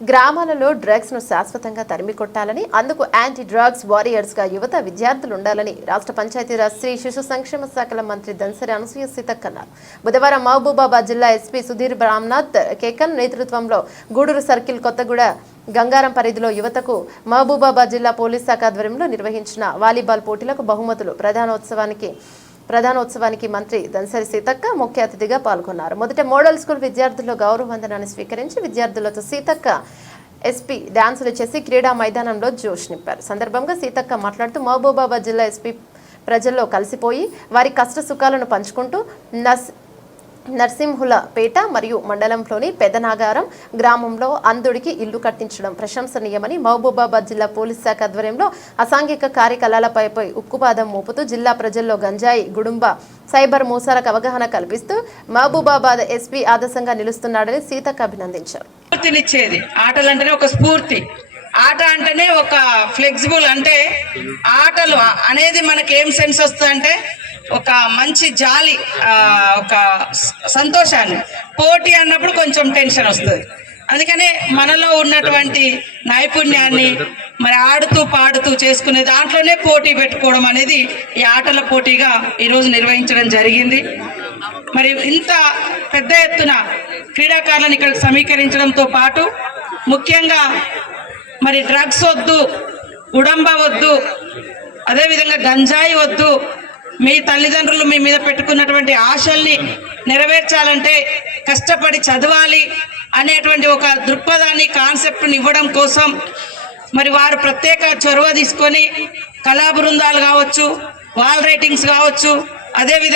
గ్రామాలలో డ్రగ్స్ ను శాశ్వతంగా తరిమికొట్టాలని, అందుకు యాంటీ డ్రగ్స్ వారియర్స్ గా యువత విద్యార్థులు ఉండాలని రాష్ట్ర పంచాయతీరాజ్ స్త్రీ శిశు సంక్షేమ శాఖల మంత్రి దన్సరి అనసూయ సీతక్క అన్నారు. బుధవారం మహబూబాబాద్ జిల్లా ఎస్పీ సుధీర్ రామ్నాథ్ కేకన్ నేతృత్వంలో గూడూరు సర్కిల్ కొత్తగూడ గంగారం పరిధిలో యువతకు మహబూబాబాద్ జిల్లా పోలీస్ శాఖ ఆధ్వర్యంలో నిర్వహించిన వాలీబాల్ పోటీలకు బహుమతులు ప్రధానోత్సవానికి మంత్రి దన్సరి సీతక్క ముఖ్య అతిథిగా పాల్గొన్నారు. మొదట మోడల్ స్కూల్ విద్యార్థుల్లో గౌరవ వందనాన్ని స్వీకరించి విద్యార్థులతో సీతక్క ఎస్పీ డాన్సులు చేసి క్రీడా మైదానంలో జోష్ నింపారు. సందర్భంగా సీతక్క మాట్లాడుతూ మహబూబాబాద్ జిల్లా ఎస్పీ ప్రజల్లో కలిసిపోయి వారి కష్ట సుఖాలను పంచుకుంటూ నర్సింహులపేట మరియు మండలంలోని పెదనాగారం గ్రామంలో అంధుడికి ఇల్లు కట్టించడం ప్రశంసనీయమని, మహబూబాబాద్ జిల్లా పోలీస్ శాఖ ఆధ్వర్యంలో అసాంఘిక కార్యకలాపాలపై ఉక్కుపాదం మోపుతూ జిల్లా ప్రజల్లో గంజాయి, గుడుంబ, సైబర్ మోసాలకు అవగాహన కల్పిస్తూ మహబూబాబాద్ ఎస్పీ ఆదర్శంగా నిలుస్తున్నాడని సీతక్క అభినందించారు. స్ఫూర్తినిచ్చేది ఆటలంటేనే ఒక స్ఫూర్తి. ఆట అంటేనే ఒక ఫ్లెక్సిబుల్, అంటే ఆటలు అనేది మనకి ఏం సెన్స్ వస్తుందంటే ఒక మంచి జాలి, ఒక సంతోషాన్ని. పోటీ అన్నప్పుడు కొంచెం టెన్షన్ వస్తుంది. అందుకనే మనలో ఉన్నటువంటి నైపుణ్యాన్ని మరి ఆడుతూ పాడుతూ చేసుకునే దాంట్లోనే పోటీ పెట్టుకోవడం అనేది ఈ ఆటల పోటీగా ఈరోజు నిర్వహించడం జరిగింది. మరి ఇంత పెద్ద ఎత్తున క్రీడాకారులను ఇక్కడ సమీకరించడంతో పాటు ముఖ్యంగా మరి డ్రగ్స్ వద్దు, ఉడంబ వద్దు, అదేవిధంగా గంజాయి వద్దు, మీ తల్లిదండ్రులు మీ మీద పెట్టుకున్నటువంటి ఆశల్ని నెరవేర్చాలంటే కష్టపడి చదవాలి అనేటువంటి ఒక దృక్పథాన్ని, కాన్సెప్ట్ని ఇవ్వడం కోసం మరి వారు ప్రత్యేక చొరవ తీసుకొని కళా బృందాలు కావచ్చు, వాల్ రైటింగ్స్ కావచ్చు, అదేవిధంగా